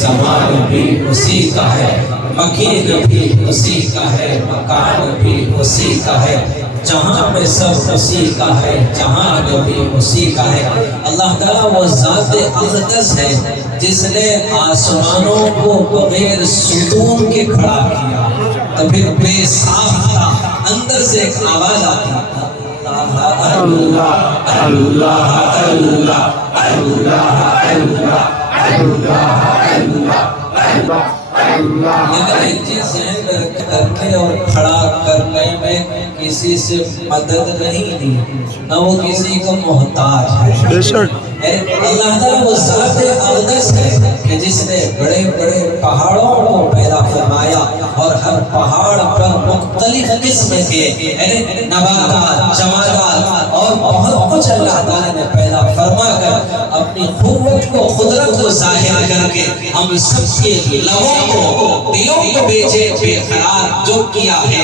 زمان بھی اسی کا ہے، مکین بھی اسی کا ہے، مکان بھی اسی کا ہے، جہاں میں سب اسی کا ہے، جہاں بھی اسی کا ہے۔ اللہ تعالیٰ وہ ذات اقدس ہے جس نے آسمانوں کو بغیر ستون کے کھڑا کیا، تو پھر بے صاف تھا، اندر سے ایک آواز آتی، اللہ اللہ اللہ اللہ اللہ لیکن ایک چیز ذہن میں کرنے اور کھڑا کرنے میں کسی سے مدد نہیں لی، نہ وہ کسی کو محتاج ہے۔ اللہ تعالیٰ وہ ذات اقدس ہے کہ جس نے بڑے بڑے پہاڑوں کو پیدا فرمایا اور ہر پہاڑ پر مختلف قسم کے نباتات، جمادات اور بہت کچھ اللہ تعالیٰ نے پیدا فرما کر اپنی قوت کو، قدرت کو ظاہر کر کے ہم سب کے لبوں کو، دلوں کو بے قرار جو کیا ہے،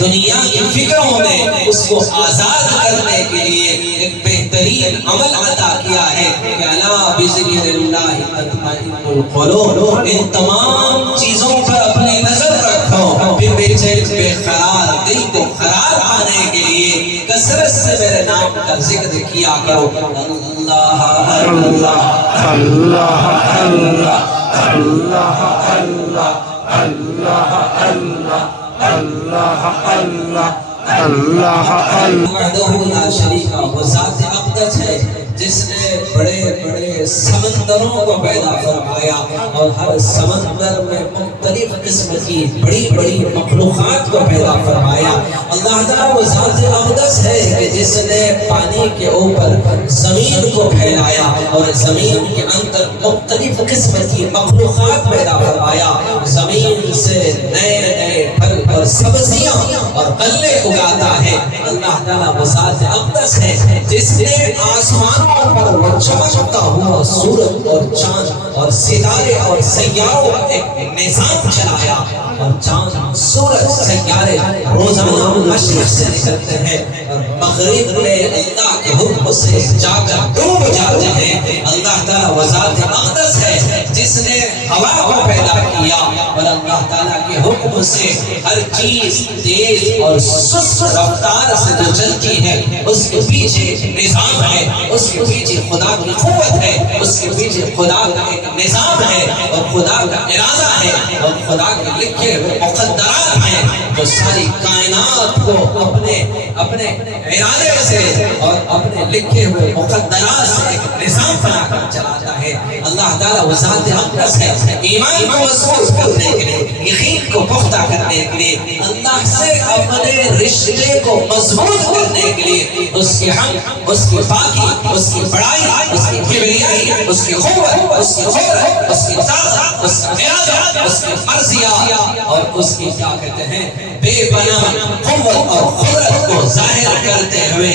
دنیا کی فکروں میں اس کو آزاد کرنے کے لیے ایک بہترین عمل عطا کیا ہے کہ الا بذکر اللہ تطمئن القلوب۔ ان تمام چیزوں پر اپنی نظر رکھو، پھر بے چین بے قرار دل کو قرار پانے کے لیے کثرت سے میرے نام کا ذکر کیا کرو، اللہ اللہ اللہ اللہ اللہ اللہ اللہ اللہ اللہ اللہ اللہ وحدہ لا شریک، وہ ذات اقدس ہے جس نے بڑے بڑے سمندروں کو پیدا فرمایا اور ہر سمندر میں مختلف قسم کی بڑی بڑی مخلوقات کو پیدا فرمایا۔ اللہ تعالیٰ وہ ذات اقدس ہے کہ جس نے پانی کے اوپر زمین کو پھیلایا اور زمین کے اندر مختلف قسم کی مخلوقات پیدا فرمایا، زمین سے نئے نئے پھل اور سبزیاں اور غلے اگاتا ہے۔ اللہ تعالیٰ وہ ذات اقدس ہے جس نے آسمانوں پر وہ چمکتا ہوا سورج اور چاند اور ستارے اور سیاروں کا ایک نظام چلایا، اور چاند، سورج، سیارے روزانہ مشرق سے نکلتے ہیں اور مغرب میں اللہ کے حکم سے جا کر ڈوب جاتے ہیں۔ اللہ تعالیٰ وہ ذات اقدس ہے جس نے ہوا کو پیدا کیا اور اللہ تعالیٰ کے حکم سے ہر چیز تیز اور سست رفتار سے جو چلتی ہے اس کے پیچھے نظام ہے، اس کے پیچھے خدا کی قوت ہے، اس کے پیچھے خدا کا ایک نظام ہے اور خدا کا ارادہ ہے اور خدا کے لکھے ہوئے مقدرات ہیں جو ساری کائنات کو اپنے ارادے سے اور اپنے لکھے ہوئے مقدرات سے ایک نظام بنا کر چلاتا ہے۔ اللہ تعالیٰ وہ ذات اقدس ہے، ایمان کو مضبوط کرنے کے لیے، یقین کو پختہ کرنے کے لیے، اللہ سے اپنے رشتے کو مضبوط کرنے کے لیے اس کی حمد، اس کی پاکی، اس کی بڑائی، اس کی کبریائی، اس کی قوت، اس کی قدرت، اس کی طاقت، اس کا ارادہ، اس کی مرضیات اور اس کی کیا کہتے ہیں بے پناہ قوت اور قدرت کو ظاہر کرتے ہوئے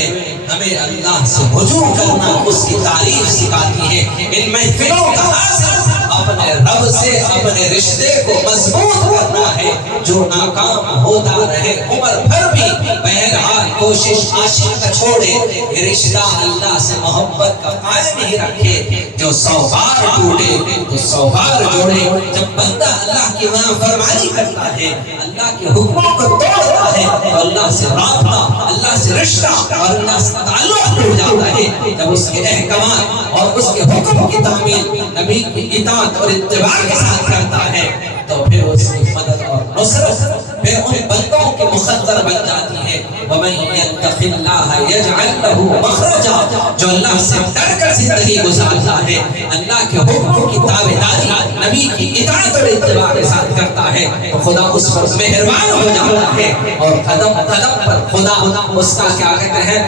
ہمیں اللہ سے رجوع کرنا اس کی تعریف سکھاتی ہے۔ ان محفلوں کا حاصل اپنے رب سے اپنے رشتے کو مضبوط کرنا ہے، جو ناکام ہوتا رہے عمر بھر بھی بہرحال کوشش عاشق کا چھوڑے، یہ رشتہ اللہ سے محبت کا قائم ہی رکھے، جو 100 بار ٹوٹے تو 100 بار جوڑے۔ جب بندہ اللہ کی نافرمانی کرتا ہے، اللہ کے حکموں کو توڑتا ہے تو اللہ سے رابطہ، اللہ سے رشتہ اور اللہ سے تعلق ٹوٹ جاتا ہے۔ جب اس کے احکامات اور اس کے حکم کی تعمیل نبی کی اطاعت اور اتباع کے ساتھ کرتا ہے تو پھر اس کی مدد اور نصرت پھر ان بندوں کے مقدر بن جاتی ہے۔ وَمَن يَتَّقِ اللَّهَ يَجْعَلْ لَهُ مَخْرَجًا، جو اللہ سے ڈر کر زندگی گزارتا ہے، اللہ کے حکم کی تابعداری، نبی کی اطاعت اور اتباع کے ساتھ کرتا ہے تو خدا اس پر مہربان ہو جاتا ہے اور قدم قدم پر خدا اس کا کیا کہتے ہیں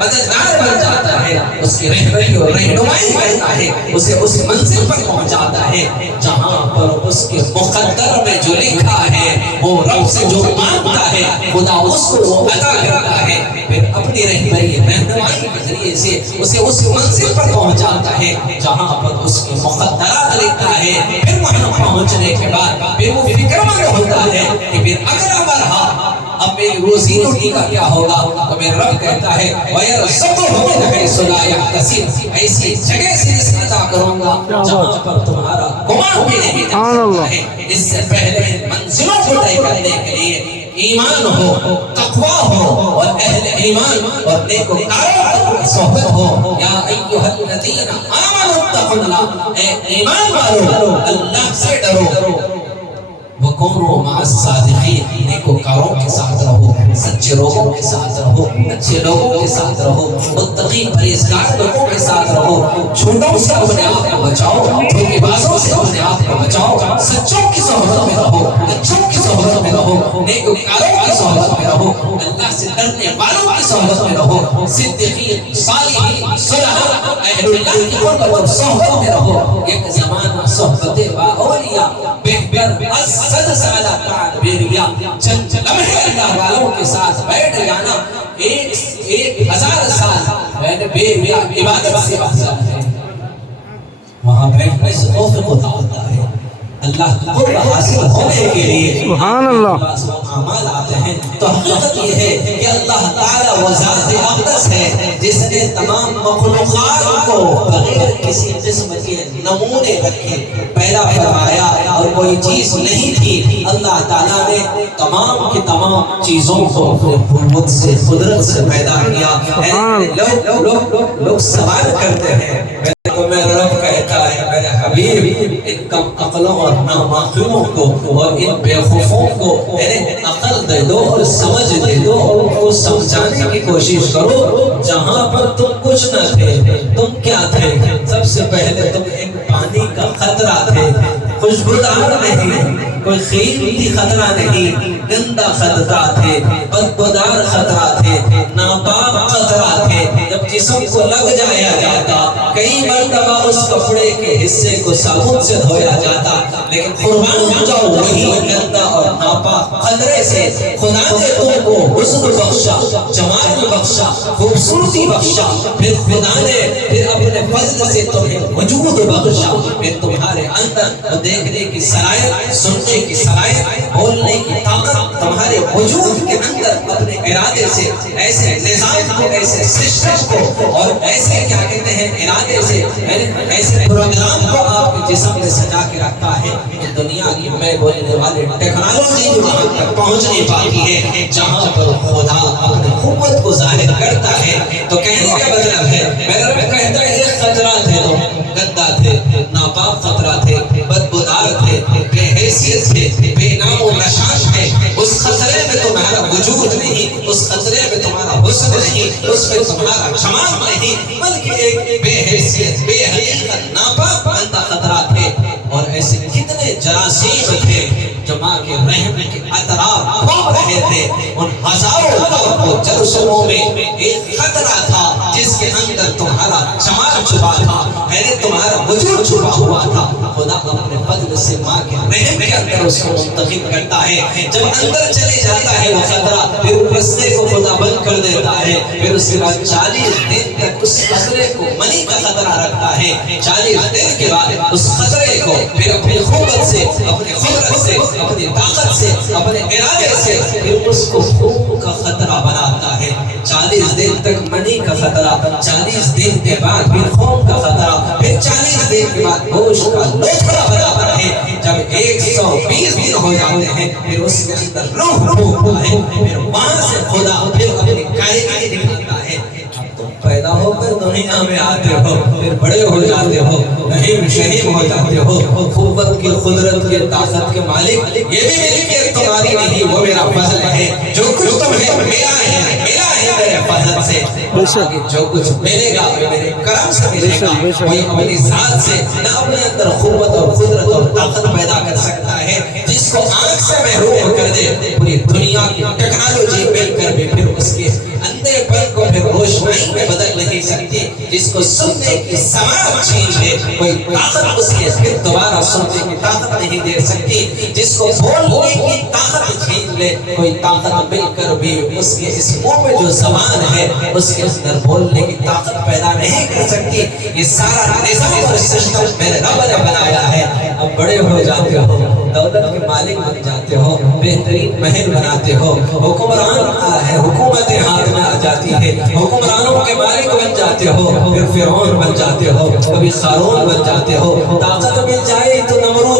مددگار بن جاتا ہے، اس کی رہبری اور رہنمائی کرتا ہے، اسے اس منزل پر پہنچاتا ہے جہاں پر اس کے مقدر میں جو لکھا ہے وہ رب سے جو مانگتا ہے خدا اس کو وہ عطا کرتا ہے، پھر اپنی رہبری رہنمائی کے ذریعے سے اسے اس منزل پر پہنچاتا ہے جہاں پر اس کے مقدرات لکھا ہے۔ پھر وہاں پہنچنے کے بعد پھر وہ فکر مند ہوتا ہے کہ پھر اگلا مرحلہ اب میری روزی روٹی کا کیا ہوگا، تو میرا رب کہتا ہے وَيَرْزُقْهُ مِنْ حَيْثُ لَا يَحْتَسِبُ، ایسی جگہ سے رزق عطا کروں گا جہاں پر تمہارا گمان گمان بھی نہیں کر سکتا ہے۔ اس سے پہلے منزلوں کو طے کرنے کے لیے ایمان ہو، تقویٰ ہو، اور اہل ایمان اور نیکوکاروں کی صحبت ہو۔ یا ایھا الذین آمنوا اتقوا اللہ، اے ایمان والو اللہ سے ڈرو، وَكُونُوا مَعَ الصَّادِقِينَ، نیکوکاروں کے ساتھ رہو، سچے لوگوں کے ساتھ رہو، اچھے لوگوں کے ساتھ رہو، متقی پرہیزگار لوگوں کے ساتھ رہو، جھوٹوں سے اپنے آپ کو بچاؤ، دھوکے بازوں سے اپنے آپ کو بچاؤ، سچوں کی صحبت میں رہو، اچھوں کی صحبت میں رہو، نیکوکاروں کی صحبت میں رہو، اللہ سے ڈرنے والوں کی صحبت میں رہو، صدیقین، صالحین، صلحاء، اہل اللہ کی قربت اور صحبت میں رہو۔ ایک زمانہ صحبت با اولیاء بہتر صد سالہ بعد بیریا، چند لمحے اللہ والوں کے ساتھ بیٹھ جانا 1000 سال بیریا عبادت سے افضل ہے۔ وہاں بیٹھنے سے توفیق ہوتا ہے، اللہ کا قرب حاصل ہونے کے لیے سبحان اللہ اعمال آتے ہیں۔ تو حقیقت یہ ہے کہ اللہ تعالیٰ وہ ذات اقدس ہے جس نے تمام مخلوقات کو بغیر کسی قسم کے نمونے رکھے پیدا فرمایا، اور کوئی چیز نہیں تھی، اللہ تعالیٰ نے تمام کی تمام چیزوں کو اپنے قوت سے، قدرت سے پیدا کیا۔ لوگ سوال کرتے ہیں، میرا رب کہتا ہے میرے حبیب ان کم عقلوں اور نامعقولوں کو اور ان بیوقوفوں کو انہیں عقل دے دو اور سمجھ دے دو، اور ان کو سمجھانے کی کوشش کرو۔ جہاں پر تم کچھ نہ تھے، تم کیا تھے؟ سب سے پہلے تم ایک پانی کا قطرہ تھے، خوشبودار نہیں، کوئی قیمتی خطرہ نہیں، گندا خطرہ تھے، بدبودار خطرہ تھے، ناپاک خطرہ تھے۔ جب جسم کو لگ جایا جاتا، کئی مرتبہ اس کپڑے کے حصے کو صابن سے دھویا جاتا، لیکن قربان ہو جاؤ وہی گندا اور ناپاک خطرے سے خدا نے تم کو حسن بخشا، جمال بخشا، خوبصورتی بخشا، پھر خدا نے پھر اپنے فضل سے تمہیں وجود بخشا، پھر تمہارے اندر دیکھنے کی صلاحیت، سننے کی صلاحیت، بولنے کی طاقت، تمہارے وجود کے اندر اپنے ارادے سے ایسے نظام کو، ایسے سسٹم کو، اور ایسے کیا کہتے ہیں ارادے سے ایسے پروگرام کو آپ کے جسم میں سجا کے رکھتا ہے کہ دنیا کی میں بولنے والے ٹیکنالوجی وہاں تک پہنچ نہیں پاتی ہے جہاں پر خدا اپنی قوت کو ظاہر کرتا ہے۔ تو کہنے کا مطلب ہے میرا رب کہتا ہے ایک خطرہ تھے، تم گندا تھے، ناپاک خطرہ تھے، بدبودار تھے، بے حیثیت تھے، بے نام و نشان تھے، اس خطرے میں تمہارا وجود نہیں، اس خطرے میں تمہارا حسن نہیں، اس میں تمہارا جمال نہیں، بلکہ ایک بے حیثیت، بے حقیقت، ناپاک بندہ خطرہ تھے۔ اور ایسے کتنے جراثیم تھے جو ماں کے رحم کے اطراف گھوم رہے تھے، ان ہزاروں جرثوموں میں ایک خطرہ تھا جس کے اندر تمہارا جمال چھپا تھا، یعنی تمہارا وجود چھپا ہوا تھا۔ خدا اپنے فضل سے ماں کے رحم کے اندر اس کو منتخب کرتا ہے، جب اندر چلے جاتا ہے وہ خطرہ، پھر رستے کو خدا بند کر دیتا ہے، پھر اس کے بعد 40 دن تک اس خطرے کو منی کا خطرہ رکھتا ہے۔ 40 دن کے بعد اس خطرے کو پھر اپنی قوت سے، اپنی قدرت سے، اپنی طاقت سے، اپنے ارادے سے پھر اس کو خون کا خطرہ بناتا ہے۔ 40 دن تک منی کا خطرہ، 40 دن کے بعد پھر خون کا خطرہ، پھر 40 دن کے بعد گوشت کا لوتھڑا بناتا ہے۔ جب 120 دن ہو جاتے ہیں پھر اس کے اندر روح پھونکتا ہے، پھر وہاں سے خدا پھر اپنی کائنات دکھاتا ہے۔ تم پیدا ہو کر دنیا میں آتے ہو، پھر بڑے ہو جاتے ہو، رحیم شہیم ہو جاتے ہو، قوت کی، قدرت کے، طاقت کے مالک، یہ بھی ملکیت تمہاری نہیں، وہ میرا فضل ہے، جو کچھ تم ہے میرا ہے، میرا ہے میرے فضل سے۔ جو کچھ ملے گا میرے کرم سے ملے گا، کوئی اپنی ذات سے نہ اپنے اندر قوت اور قدرت اور طاقت پیدا کر سکتا ہے۔ جس کو آنکھ سے محروم کر دے پوری دنیا کی ٹیکنالوجی مل کر بھی پھر اس کے اندھے پن کو پھر روشنائی میں بدل نہیں سکتی، جس کو سننے کی سماعت چھین لے کوئی طاقت اس کے پھر دوبارہ سننے کی طاقت نہیں دے سکتی، جس کو بولنے کی طاقت چھین لے کوئی طاقت مل کر بھی اس کے اس منہ میں جو زبان ہے اس کے اندر بولنے کی طاقت پیدا نہیں کر سکتی۔ یہ سارا نظام اور سسٹم میرے رب نے بنایا ہے۔ اب بڑے ہو جاتے ہو، دولت کے مالک بن جاتے ہو، بہترین محل بناتے ہو، حکمران ہے، حکومتیں ہاتھ میں آ جاتی ہے، حکمرانوں کے مالک بن جاتے ہو، پھر فرعون بن جاتے ہو، کبھی قارون بن جاتے ہو، طاقت مل جائے تو نمرود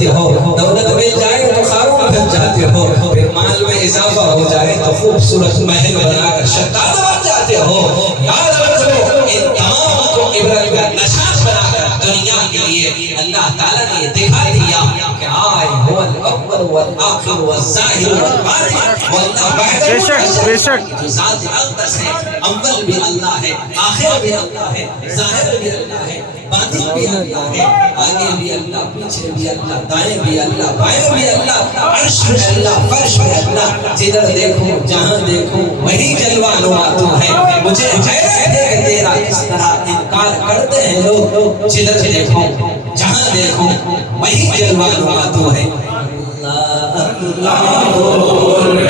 جاتے ہو، دولت مل جائے تو قارون بن جاتے ہو، پھر مال میں اضافہ ہو جائے تو خوبصورت محل بنا کر شہزادہ بن جاتے ہو۔ یاد رکھو ان تمام کو عبرت کا نشان بنا کر دنیا کے لیے اللہ تعالیٰ نے دکھا دیا کہ آئے هو الاول والآخر والظاہر والباطن واللہ بے شک بے شک جو ذات اقدس ہے، اول بھی اللہ ہے، آخر بھی اللہ ہے، ظاہر بھی اللہ ہے، باطن بھی اللہ ہے، آگے بھی اللہ، پیچھے بھی اللہ، دائیں بھی اللہ، بائیں بھی اللہ، عرش میں اللہ، فرش میں اللہ، جدھر دیکھو جہاں دیکھو وہی جلوہ نما تو ہے۔ مجھے حیرت ہے کہ تیرا کس طرح انکار کرتے ہیں لوگ، جدھر دیکھو جہاں دیکھو وہی جلوہ نما تو ہے۔ اللہ اللہ